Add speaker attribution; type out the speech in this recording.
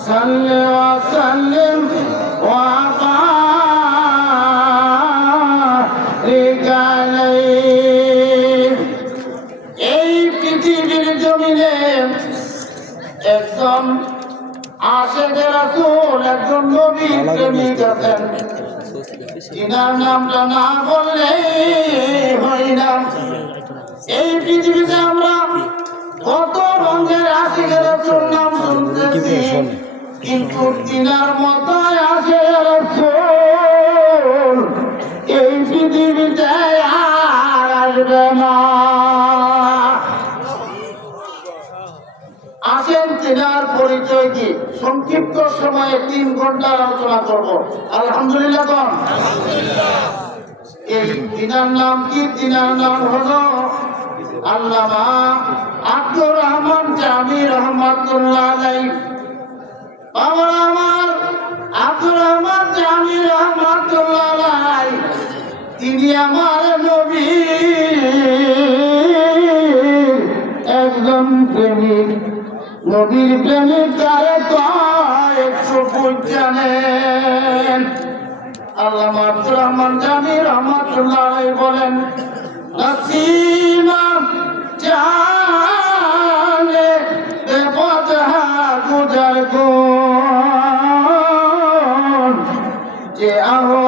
Speaker 1: صل وسلم وبارك عليه এই পৃথিবীর জমিনে একজন আশেখের রাসূল একজন নবীর প্রেমিক আছেন তিনার নামটা না বললে হয় না এই পৃথিবীতে আমরা কত রঙের আশেখের রাসূল নাম শুনতেছি কিন্তু তিনার মতো আশেখের রাসূল এই পৃথিবীতে আসবে না। আসেন, তিনার পরিচয় কি সংক্ষিপ্ত সময়ে তিন ঘণ্টার আলোচনা করব। আলহামদুলিল্লাহ কন। এই তিনার নাম কি? তিনার নাম হলো আল্লামা আব্দুর রহমান জামি রহমাতুল্লাহ আলাই বাবা আমার, আব্দুর আমার নবী। নবীর প্রেমিক কয় একশো জানেন আল্লাহ আব্দুর রহমান জামি রহমাতুল্লাহ বলেন, নাসির যে আহ